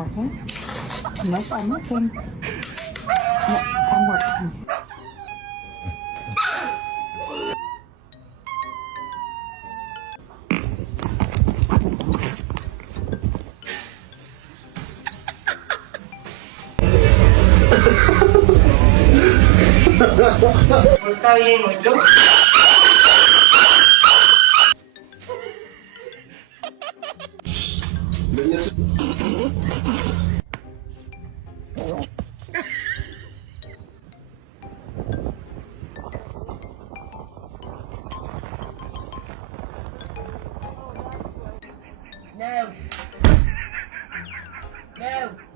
Okay? Nope, I'm working. No, I'm working. Está bien, ¿oyó? No. No.